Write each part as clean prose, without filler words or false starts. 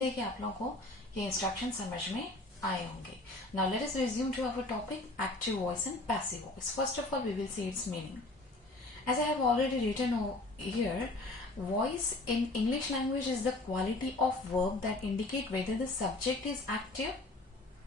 देखिए आप लोगों को ये इंस्ट्रक्शन समझ में आए होंगे. Now let us resume to our topic active voice and passive voice. First of all we will see its meaning. As I have already written here, voice in English language is the quality of verb that indicate whether the subject is active,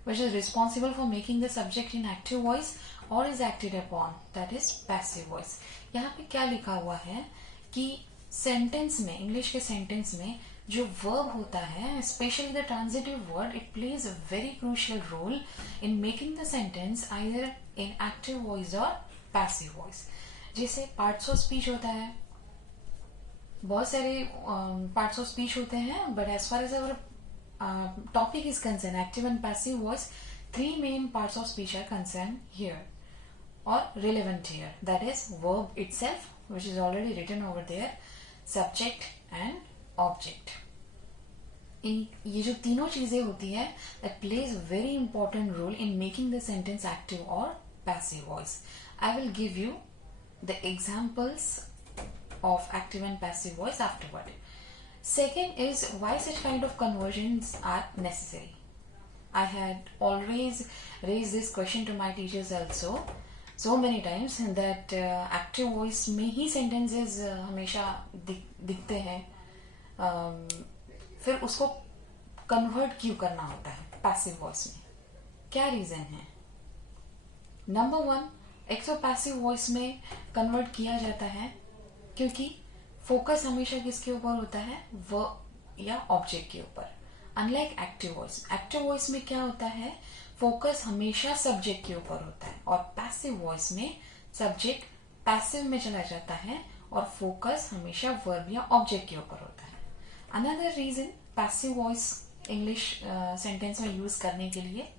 which is responsible for making the subject in active voice, or is acted upon, that is passive voice. यहाँ पे क्या लिखा हुआ है कि sentence में, English के sentence में जो वर्ब होता है, specially the transitive word, it plays a very crucial role in making the sentence either in active voice और पैसिव वॉइस. जैसे पार्ट्स ऑफ स्पीच होता है, बहुत सारे पार्ट्स ऑफ स्पीच होते हैं, but as far as our topic is concerned, active and passive voice, three main parts of speech are concerned here or relevant here. That is verb itself, which is already written over there, subject and object. ये जो तीनों चीजें होती है, that plays a very important role in making the sentence active or passive voice. I will give you the examples of active and passive voice afterward. Second is why such kind of conversions are necessary. I had always raised this question to my teachers also so many times that active voice में ही sentences हमेशा दिखते हैं, फिर उसको convert क्यों करना होता है passive voice में, क्या reason है? Number one, एक तो passive voice में convert किया जाता है क्योंकि फोकस हमेशा किसके ऊपर होता है, वर्ब या ऑब्जेक्ट के ऊपर. Unlike active voice, active voice में क्या होता है, फोकस हमेशा सब्जेक्ट के ऊपर होता है, और पैसिव वॉइस में सब्जेक्ट पैसिव में चला जाता है और फोकस हमेशा वर्ब या ऑब्जेक्ट के ऊपर होता है. Another reason passive voice English sentence में यूज करने के लिए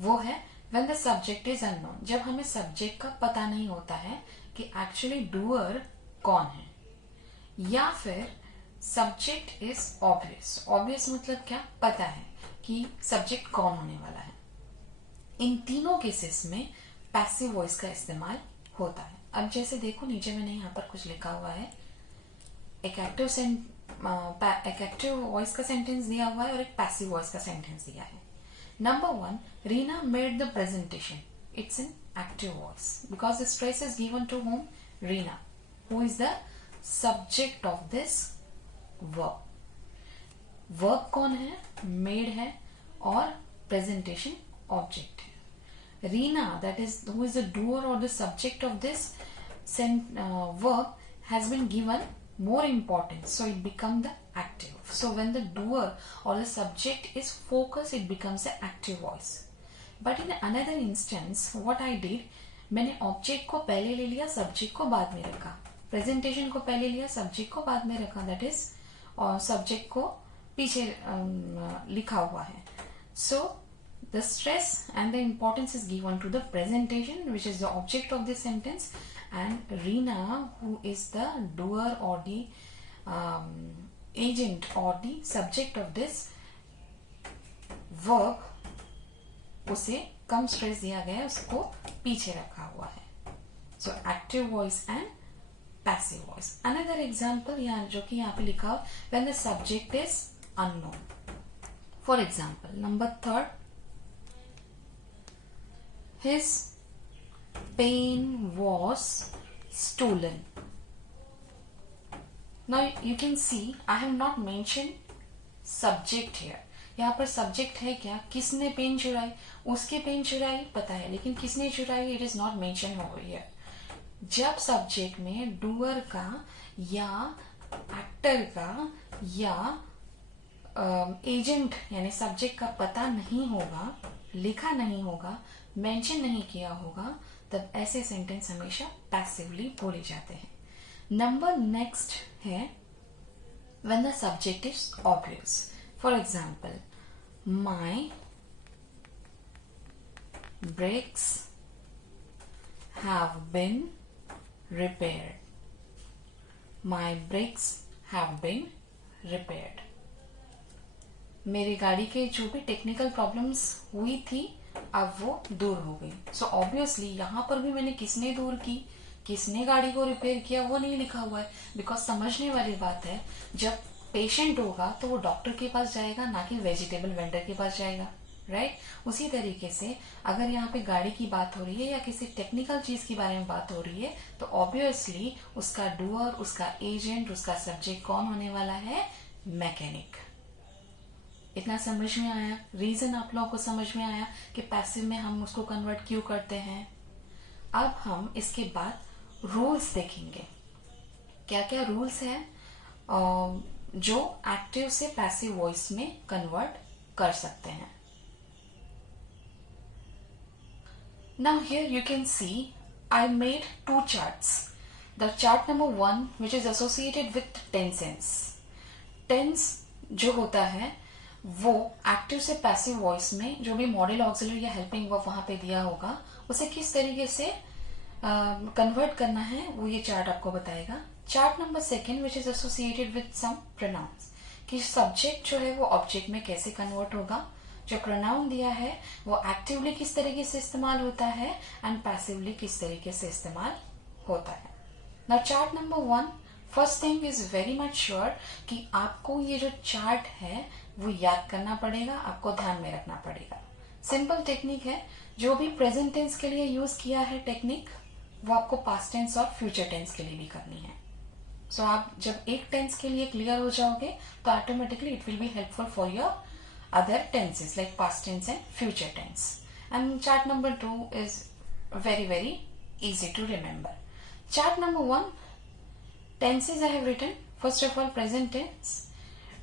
वो है when the subject is unknown. जब हमें सब्जेक्ट का पता नहीं होता है कि एक्चुअली डूअर कौन है, या फिर सब्जेक्ट इज ऑब्वियस. ऑब्वियस मतलब क्या, पता है कि सब्जेक्ट कौन होने वाला है. इन तीनों केसेस में पैसिव वॉइस का इस्तेमाल होता है. अब जैसे देखो नीचे मैंने यहाँ पर कुछ लिखा हुआ है, एक एक्टिव वॉइस का सेंटेंस दिया हुआ है और एक पैसिव वॉइस का सेंटेंस दिया है. Number one, Reena made the presentation. It's in active voice because the stress is given to whom, Reena, who is the subject of this verb. Verb कौन है, मेड है, और प्रेजेंटेशन ऑब्जेक्ट है. Reena, that is who is the doer और the subject of this verb, has been given more importance, so it become the active. So when the doer or the subject is focused, it becomes the active voice. But in another instance, what I did, मैंने object को पहले ले लिया, subject को बाद में रखा. Presentation को पहले लिया, सब्जेक्ट को बाद में रखा, दैट इज और सब्जेक्ट को पीछे लिखा हुआ है. So the stress and the importance is given to the presentation which is the object of this sentence, and Reena, who is the doer or the agent or the subject of this verb, उसे कम stress दिया गया है, उसको पीछे रखा हुआ है. So active voice and passive voice. Another example यहाँ जो कि यहाँ पे लिखा हो, when the subject is unknown. For example, number third, his pen was stolen. Now you can see I have not mentioned subject here. यहाँ पर subject है क्या, किसने पेन चुराई, उसके पेन चुराई पता है, लेकिन किसने चुराई it is not mention over here. जब सब्जेक्ट में डूअर का या एक्टर का या एजेंट यानी सब्जेक्ट का पता नहीं होगा, लिखा नहीं होगा, मेंशन नहीं किया होगा, तब ऐसे सेंटेंस हमेशा पैसिवली बोले जाते हैं. नंबर नेक्स्ट है when the subject is obvious. For example, my brakes have been repaired. My brakes have been repaired. मेरी गाड़ी के जो भी टेक्निकल प्रॉब्लम्स हुई थी अब वो दूर हो गई. सो ऑब्वियसली यहाँ पर भी मैंने किसने दूर की, किसने गाड़ी को रिपेयर किया वो नहीं लिखा हुआ है, बिकॉज समझने वाली बात है, जब पेशेंट होगा तो वो डॉक्टर के पास जाएगा, ना कि वेजिटेबल वेंडर के पास जाएगा, राइट? उसी तरीके से अगर यहाँ पे गाड़ी की बात हो रही है या किसी टेक्निकल चीज के बारे में बात हो रही है, तो ऑब्वियसली उसका डूअर, उसका एजेंट, उसका सब्जेक्ट कौन होने वाला है? मैकेनिक। इतना समझ में आया? रीजन आप लोगों को समझ में आया कि पैसिव में हम उसको कन्वर्ट क्यों करते हैं? अब हम इसके बाद रूल्स देखेंगे। क्या क्या रूल्स है जो एक्टिव से पैसिव वॉइस में कन्वर्ट कर सकते हैं। Now here you can see I made two charts. The chart number 1 which is associated with tenses. Tense जो होता है वो एक्टिव से पैसिव वॉइस में जो भी मॉडल ऑक्सिलरी या हेल्पिंग वर्ब वहां पे दिया होगा उसे किस तरीके से कन्वर्ट करना है वो ये चार्ट आपको बताएगा। Chart number 2 which is associated with some pronouns कि सब्जेक्ट जो है वो ऑब्जेक्ट में कैसे कन्वर्ट होगा, जो प्रोनाउन दिया है वो एक्टिवली किस तरीके से इस्तेमाल होता है एंड पैसिवली किस तरीके से इस्तेमाल होता है। Now chart number 1, first thing is very much sure कि आपको ये जो चार्ट है वो याद करना पड़ेगा, आपको ध्यान में रखना पड़ेगा। सिंपल टेक्निक है, जो भी प्रेजेंट टेंस के लिए यूज किया है टेक्निक वो आपको पास्ट टेंस और फ्यूचर टेंस के लिए भी करनी है। सो आप जब एक टेंस के लिए क्लियर हो जाओगे तो automatically it will be helpful for your other tenses like past tense and future tense. And chart number 2 is very easy to remember. Chart number 1, tenses I have written. First of all, present tense,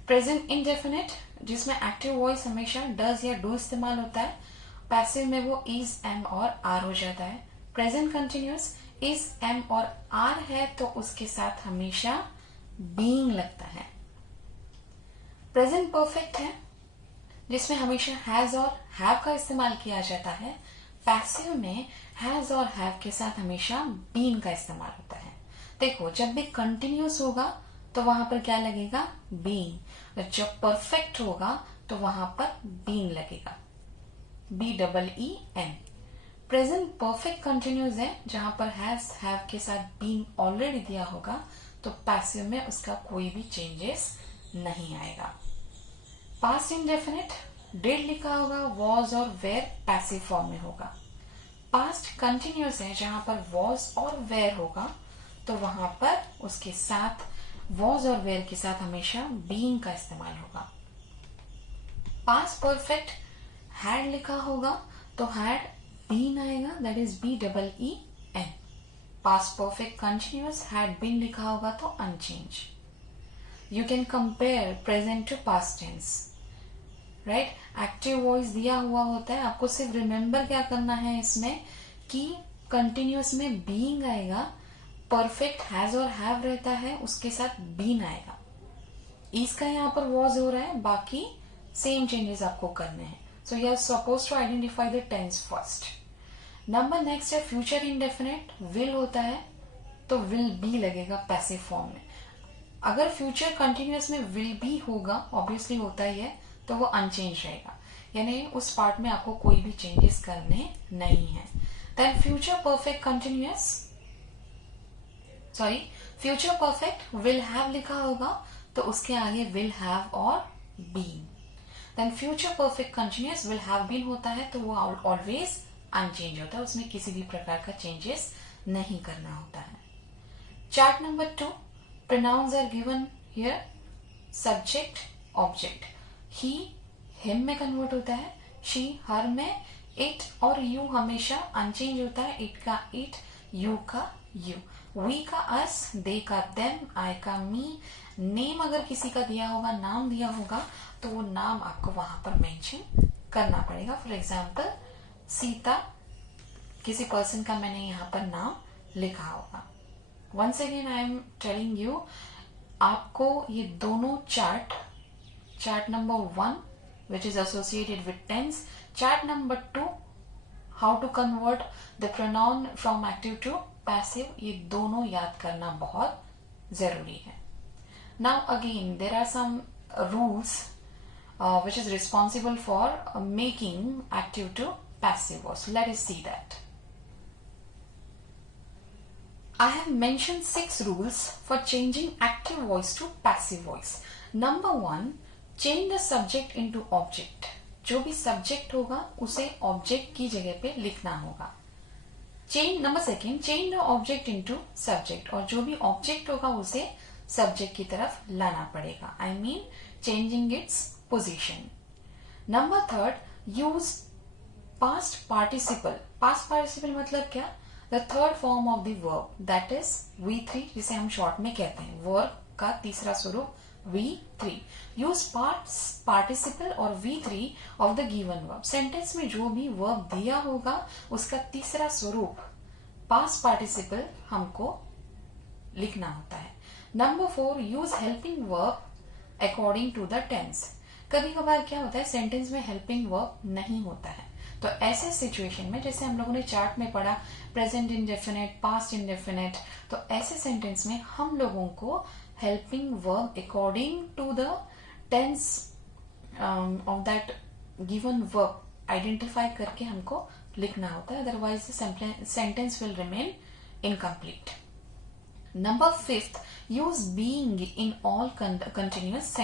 present indefinite जिसमें active voice हमेशा does या do इस्तेमाल होता है, passive में वो is, M और are हो जाता है। प्रेजेंट कंटिन्यूस इज, एम और आर है तो उसके साथ हमेशा बीइंग लगता है। प्रेजेंट परफेक्ट है जिसमें हमेशा हैज और हैव का इस्तेमाल किया जाता है। पैसिव में हैज और हैव के साथ हमेशा बीन का इस्तेमाल होता है। देखो, जब भी कंटिन्यूस होगा तो वहां पर क्या लगेगा? बीन। और जब परफेक्ट होगा तो वहां पर बीन लगेगा, BEEN। प्रेजेंट परफेक्ट कंटिन्यूस है जहां पर हैज हैव के साथ बीन ऑलरेडी दिया होगा तो पैसिव में उसका कोई भी चेंजेस नहीं आएगा। पास्ट इंडेफिनिट डिड लिखा होगा, वॉज और वेयर पैसिव फॉर्म में होगा। पास्ट कंटिन्यूस है जहां पर वॉज और वेयर होगा तो वहां पर उसके साथ वॉज और वेयर के साथ हमेशा बीइंग का इस्तेमाल होगा। पास्ट परफेक्ट हैड लिखा होगा तो हैड बीन आएगा, that is BEEN। Past perfect continuous had been लिखा होगा तो unchange. You can compare present to past tense, right? Active voice दिया हुआ होता है, आपको सिर्फ रिमेंबर क्या करना है इसमें कि कंटिन्यूस में बीइंग आएगा, परफेक्ट हैज और हैव रहता है, उसके साथ बीन आएगा। इसका यहाँ पर वॉज हो रहा है, बाकी सेम चेंजेस आपको करने हैं। So you are suppose to identify the tense first. Number next है फ्यूचर इंडेफिनिट, विल होता है तो विल बी लगेगा पैसिव फॉर्म में। अगर फ्यूचर कंटिन्यूस में विल बी होगा, ऑब्वियसली होता ही है, तो वो अनचेंज रहेगा, यानी उस पार्ट में आपको कोई भी चेंजेस करने नहीं है। Then future perfect continuous, sorry future perfect will have लिखा होगा तो उसके आगे विल हैव और been. Then future perfect continuous will have been होता है तो वो ऑलवेज अनचेंज होता है, उसमें किसी भी प्रकार का चेंजेस नहीं करना होता है। Chart number 2, pronouns are given here, subject, object। he, him में कन्वर्ट होता है, she, her में, it और you हमेशा अनचेंज होता है, it का it, you का you, we का us, they का them, I का me। नेम अगर किसी का दिया होगा, नाम दिया होगा तो वो नाम आपको वहां पर मेंशन करना पड़ेगा। फॉर एग्जाम्पल सीता, किसी पर्सन का मैंने यहाँ पर नाम लिखा होगा। Once again I am telling you, आपको ये दोनों chart number 1 which is associated with tense, chart number 2 how to convert the pronoun from active to passive, ये दोनों याद करना बहुत जरूरी है। Now again there are some rules which is responsible for making active to passive voice. Let us see that. I have mentioned 6 rules for changing active voice to passive voice. Number 1, change the subject into object. जो भी subject होगा उसे object की जगह पे लिखना होगा। Number 2, change the object into subject, और जो भी ऑब्जेक्ट होगा उसे सब्जेक्ट की तरफ लाना पड़ेगा। I mean changing its position. Number 3, use past participle. Past participle मतलब क्या? The third form of the verb, that is V3, जिसे हम शॉर्ट में कहते हैं। वर्ब का तीसरा स्वरूप V3। यूज पास्ट पार्टिसिपल और V3 of the given verb. Sentence में जो भी वर्ब दिया होगा उसका तीसरा स्वरूप पास्ट पार्टिसिपल हमको लिखना होता है। Number 4, use helping verb according to the tense. कभी कभार क्या होता है, सेंटेंस में हेल्पिंग वर्ब नहीं होता है, तो ऐसे सिचुएशन में, जैसे हम लोगों ने चार्ट में पढ़ा प्रेजेंट इंडेफिनिट, पास्ट इंडेफिनिट, तो ऐसे सेंटेंस में हम लोगों को helping verb according to the tense of that given verb identify करके हमको लिखना होता है, otherwise sentence will remain incomplete. Number 5, use being in all continuous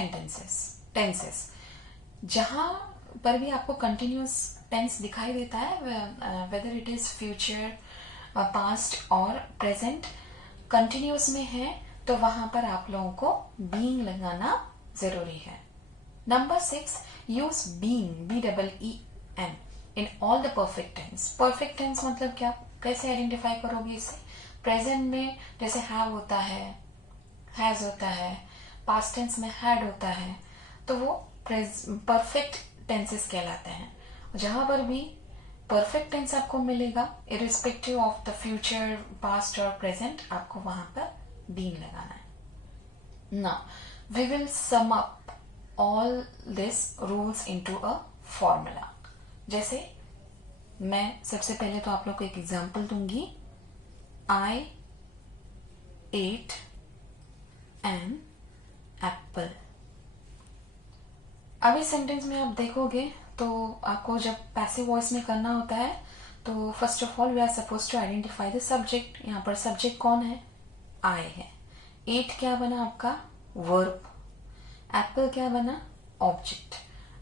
tenses. जहां पर भी आपको कंटिन्यूअस टेंस दिखाई देता है, whether it is future, past और प्रेजेंट, कंटिन्यूअस में है तो वहां पर आप लोगों को बीइंग लगाना जरूरी है। Number 6, use being BEEN in all the perfect tense. Perfect tense मतलब क्या, कैसे आइडेंटिफाई करोगे इसे? प्रेजेंट में जैसे हैव होता है, हैज होता है, पास्ट टेंस में हैड होता है, तो वो परफेक्ट टेंसेस कहलाते हैं। जहां पर भी परफेक्ट टेंस आपको मिलेगा, irrespective of the future, past और प्रेजेंट, आपको वहां पर बीइंग लगाना है। Now we will sum up all this rules into a formula. जैसे मैं सबसे पहले तो आप लोग को एक एग्जांपल दूंगी। I ate an apple। अब इस सेंटेंस में आप देखोगे तो आपको जब पैसिव वॉइस में करना होता है तो first of all we are suppose to identify the subject. यहाँ पर सब्जेक्ट कौन है? आई है। एट क्या बना आपका? वर्ब। एप्पल क्या बना? ऑब्जेक्ट।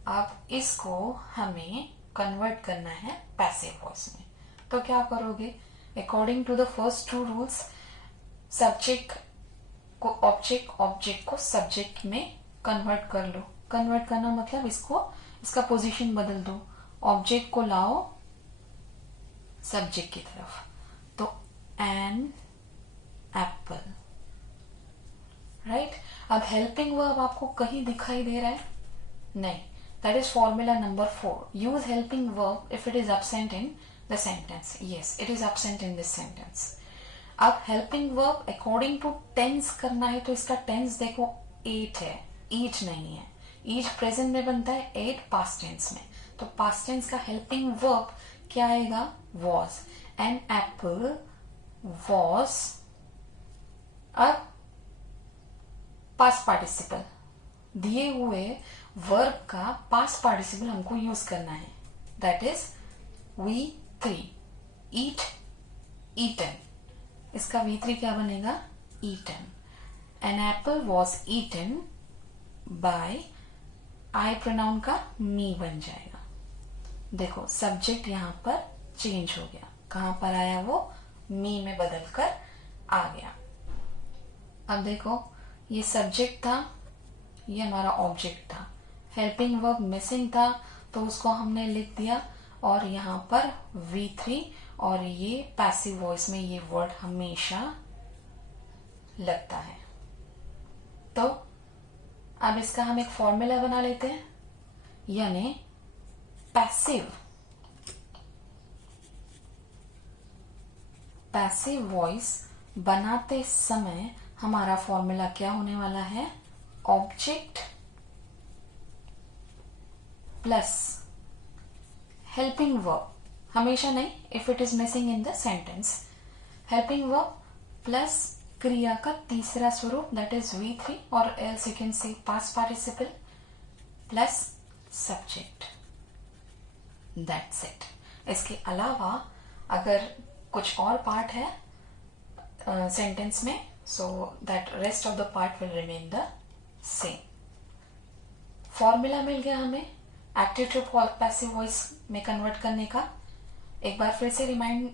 अब इसको हमें कन्वर्ट करना है पैसिव वॉइस में, तो क्या करोगे? According to the first two rules, subject को ऑब्जेक्ट, ऑब्जेक्ट को सब्जेक्ट में कन्वर्ट कर लो। कन्वर्ट करना मतलब इसका पोजीशन बदल दो, ऑब्जेक्ट को लाओ सब्जेक्ट की तरफ, तो एन एप्पल, राइट। अब हेल्पिंग वर्ब आपको कहीं दिखाई दे रहा है? नहीं। That is formula number 4, use helping verb if it is absent in the sentence. Yes, it is absent in this sentence. अब helping verb according to tense करना है, तो इसका टेंस देखो 8 है, ईट नहीं है। ईट प्रेजेंट में बनता है, 8 पास्ट टेंस में, तो पास्ट टेंस का हेल्पिंग वर्ब क्या आएगा? वॉज। An apple was. अब पास्ट पार्टिसिपल, दिए हुए वर्ब का पास्ट पार्टिसिपल हमको यूज करना है, that is V3, eat, eaten. इसका V3 क्या बनेगा? Eaten. An apple was eaten by, I pronoun का मी बन जाएगा। देखो सब्जेक्ट यहां पर चेंज हो गया, कहां पर आया वो? मी में बदल कर आ गया। अब देखो ये सब्जेक्ट था, ये हमारा ऑब्जेक्ट था, हेल्पिंग वर्ब मिसिंग था तो उसको हमने लिख दिया, और यहाँ पर V3, और ये पैसिव वॉइस में ये वर्ड हमेशा लगता है। तो अब इसका हम एक फॉर्मूला बना लेते हैं, यानी पैसिव वॉइस बनाते समय हमारा फॉर्मूला क्या होने वाला है? ऑब्जेक्ट प्लस हेल्पिंग वर्ब, हमेशा नहीं, if it is missing in the sentence, helping verb plus क्रिया का तीसरा स्वरूप, दैट इज V3, और else you can say past participle plus subject, that's it. इसके अलावा अगर कुछ और पार्ट है सेंटेंस में, so that rest of the part will remain the same. Formula मिल गया हमें एक्टिव टू पैसिव वॉइस में कन्वर्ट करने का। एक बार फिर से रिमाइंड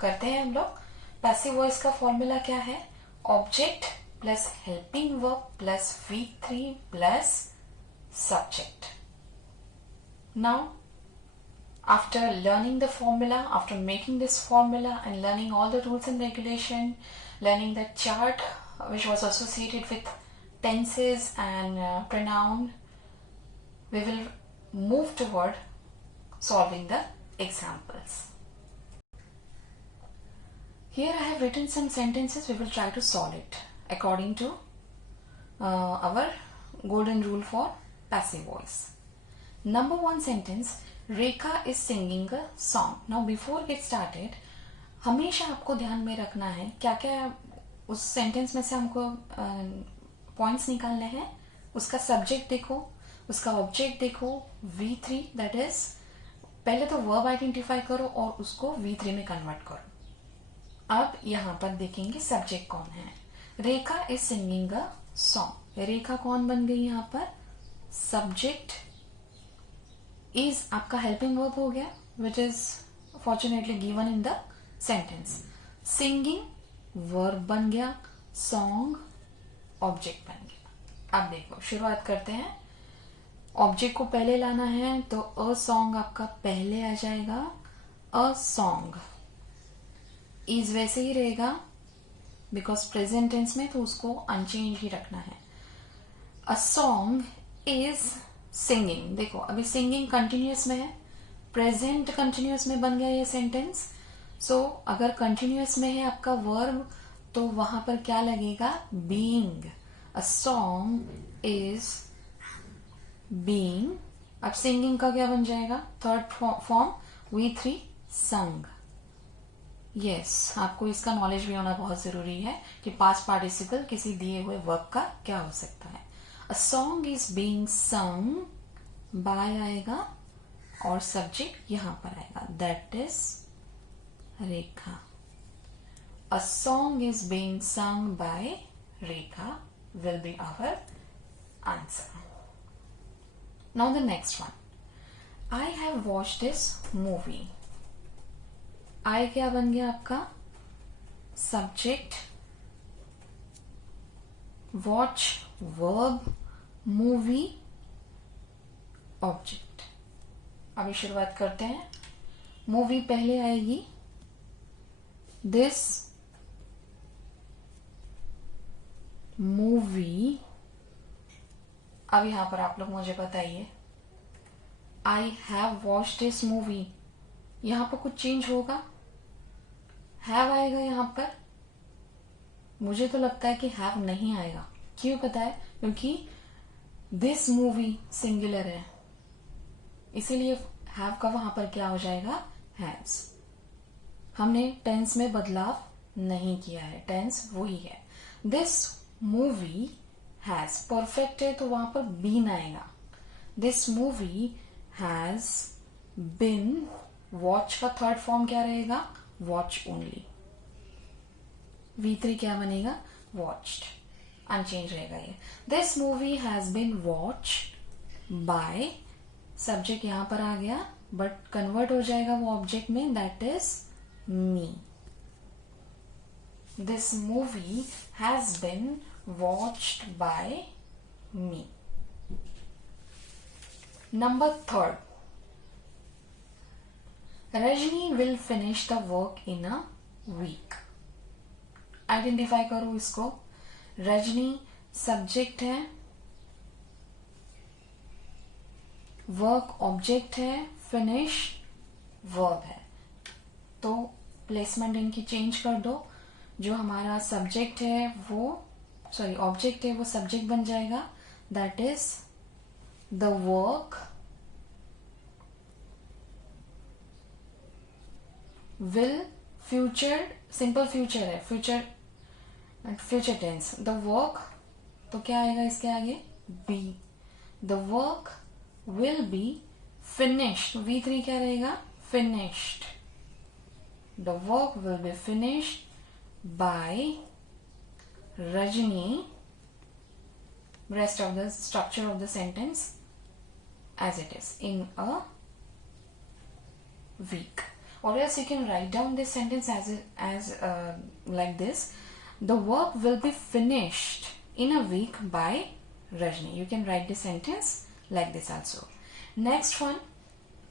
करते हैं हम लोग। पैसिव वॉइस का फॉर्मूला क्या है? Object plus helping verb plus V3 plus subject. Now after learning the formula, after making this formula and learning all the rules and regulation, learning the chart which was associated with tenses and pronoun, we will move toward solving the examples. Here I have written some sentences. We will try to solve it according to our golden rule for passive voice. Number one sentence, Rekha is singing a song. Now before get started, हमेशा आपको ध्यान में रखना है क्या क्या उस sentence में से हमको पॉइंट्स निकालने हैं। उसका सब्जेक्ट देखो, उसका ऑब्जेक्ट देखो, V3 दैट इज पहले तो वर्ब आइडेंटिफाई करो और उसको V3 में कन्वर्ट करो। अब यहाँ पर देखेंगे सब्जेक्ट कौन है। रेखा इज सिंगिंग अ सॉन्ग। रेखा कौन बन गई यहाँ पर? सब्जेक्ट इज आपका हेल्पिंग वर्ब हो गया which is fortunately given in the sentence. Singing verb बन गया, सॉन्ग ऑब्जेक्ट बन गया। अब देखो शुरुआत करते हैं। ऑब्जेक्ट को पहले लाना है तो अ सॉन्ग आपका पहले आ जाएगा। अ सॉन्ग इज वैसे ही रहेगा बिकॉज प्रेजेंट टेंस में तो उसको अनचेंज ही रखना है। A song is singing. देखो अभी सिंगिंग कंटिन्यूअस में है, प्रेजेंट कंटिन्यूअस में बन गया ये सेंटेंस। सो अगर कंटिन्यूअस में है आपका वर्ब तो वहां पर क्या लगेगा? Being. A song is being. अब सिंगिंग का क्या बन जाएगा? थर्ड फॉर्म V3 संग। यस, आपको इसका नॉलेज भी होना बहुत जरूरी है कि पास्ट पार्टिसिपल किसी दिए हुए वर्ब का क्या हो सकता है। A song is being sung by आएगा और सब्जेक्ट यहां पर आएगा that is Rekha. A song is being sung by Rekha will be our answer. Now the next one, I have watched this movie. I क्या बन गया आपका? Subject, watch verb, movie object. अभी शुरुआत करते हैं। मूवी पहले आएगी, दिस मूवी। अब यहां पर आप लोग मुझे बताइए, आई हैव वॉच्ड दिस मूवी, यहां पर कुछ चेंज होगा? हैव आएगा यहां पर? मुझे तो लगता है कि हैव नहीं आएगा। क्यों पता है? क्योंकि दिस मूवी सिंगुलर है, इसीलिए हैव का वहां पर क्या हो जाएगा? हैव्स। हमने टेंस में बदलाव नहीं किया है, टेंस वही है। दिस मूवी हैज, परफेक्ट है तो वहां पर बीन आएगा। This movie has bin, watch का थर्ड फॉर्म क्या रहेगा? Watch only. V3 क्या बनेगा? वॉच्ड, अनचेंज रहेगा ये। This movie has been watched bye, subject यहां पर आ गया बट कन्वर्ट हो जाएगा वो ऑब्जेक्ट में that is me. This movie has been watched by me. Number third, Rajni will finish the work in a week. Identify करो इसको। रजनी सब्जेक्ट है, वर्क ऑब्जेक्ट है, फिनिश वर्ब है। तो प्लेसमेंट इनकी चेंज कर दो। जो हमारा सब्जेक्ट है वो, सॉरी ऑब्जेक्ट है वो सब्जेक्ट बन जाएगा that is the work will, future simple future है, फ्यूचर टेंस। द वर्क तो क्या आएगा इसके आगे? Be. The work will be finished. V3 क्या रहेगा? Finished. The work will be finished by Rajni rest of the structure of the sentence as it is in a week. Or else you can write down this sentence as like this: the work will be finished in a week by Rajni. You can write this sentence like this also. Next one,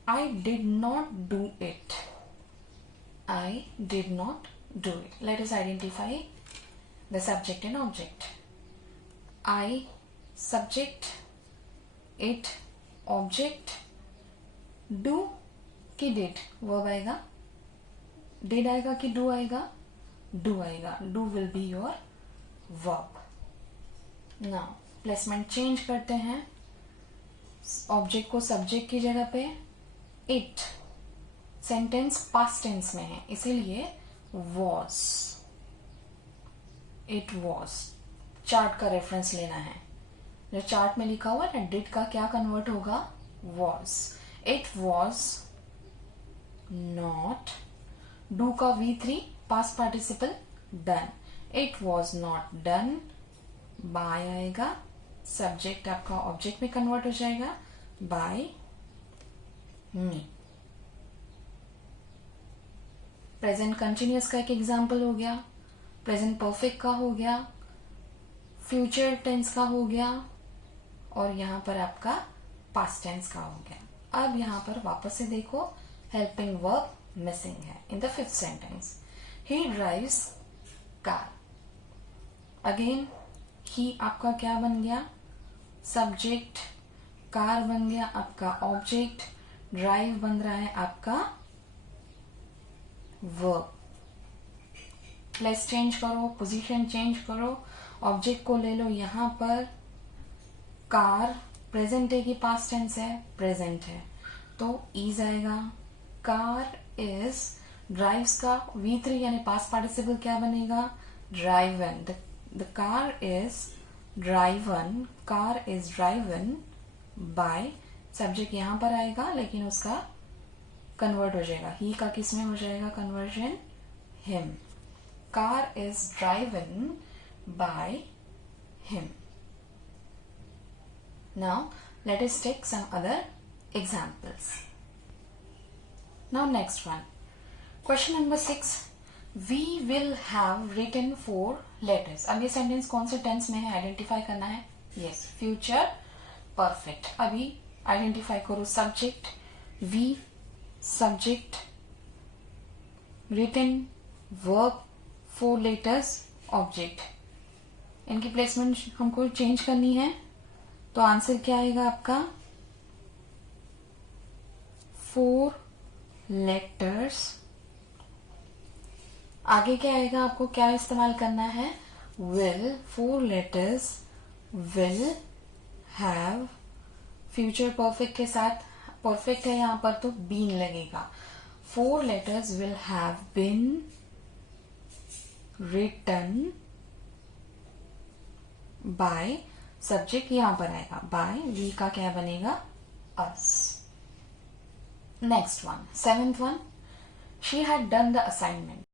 I did not do it. I did not do it. Let us identify the subject and object. I subject, it object, do कि did verb आएगा, did आएगा कि do आएगा, do आएगा, do will be your verb. Now placement change करते हैं, object को subject की जगह पे it, सेंटेंस पास्ट टेंस में है इसीलिए was, it was. चार्ट का रेफरेंस लेना है, जो चार्ट में लिखा हुआ है डिड का क्या कन्वर्ट होगा, was. It was not, do का V3 past participle done. It was not done by आएगा, सब्जेक्ट आपका ऑब्जेक्ट में कन्वर्ट हो जाएगा by me. प्रेजेंट कंटिन्यूअस का एक एग्जाम्पल हो गया, प्रेजेंट परफेक्ट का हो गया, फ्यूचर टेंस का हो गया, और यहाँ पर आपका पास्ट टेंस का हो गया. अब यहाँ पर वापस से देखो, हेल्पिंग वर्ब मिसिंग है in the fifth sentence. He drives car. Again ही आपका क्या बन गया, सब्जेक्ट, कार बन गया आपका ऑब्जेक्ट, ड्राइव बन रहा है आपका वर्ब. प्लेस चेंज करो, पोजीशन चेंज करो, ऑब्जेक्ट को ले लो यहाँ पर, कार प्रेजेंट है कि पास्ट टेंस है, प्रेजेंट है तो इज आएगा. कार इज, ड्राइव्स का V3 यानी पास्ट पार्टिसिपल क्या बनेगा, driven. The car is driven, car is driven by, subject यहां पर आएगा लेकिन उसका कन्वर्ट हो जाएगा, ही का किस में हो जाएगा conversion, him. Car is driven by him. Now let us take some other examples. Now next one, question number 6. We will have written 4 letters. अब ये सेंटेंस कौन से टेंस में है आइडेंटिफाई करना है. Yes, future perfect. अभी आइडेंटिफाई करो, subject we, subject, written, verb, 4 letters, object. इनकी प्लेसमेंट हमको चेंज करनी है तो आंसर क्या आएगा आपका, 4 लेटर्स. आगे क्या आएगा, आपको क्या इस्तेमाल करना है, will. 4 letters will have, future perfect के साथ परफेक्ट है यहां पर तो बीन लगेगा. 4 letters will have been written by, सब्जेक्ट यहां पर आएगा बाय, वी का क्या बनेगा, us. Next one, 7th one, she had done the assignment.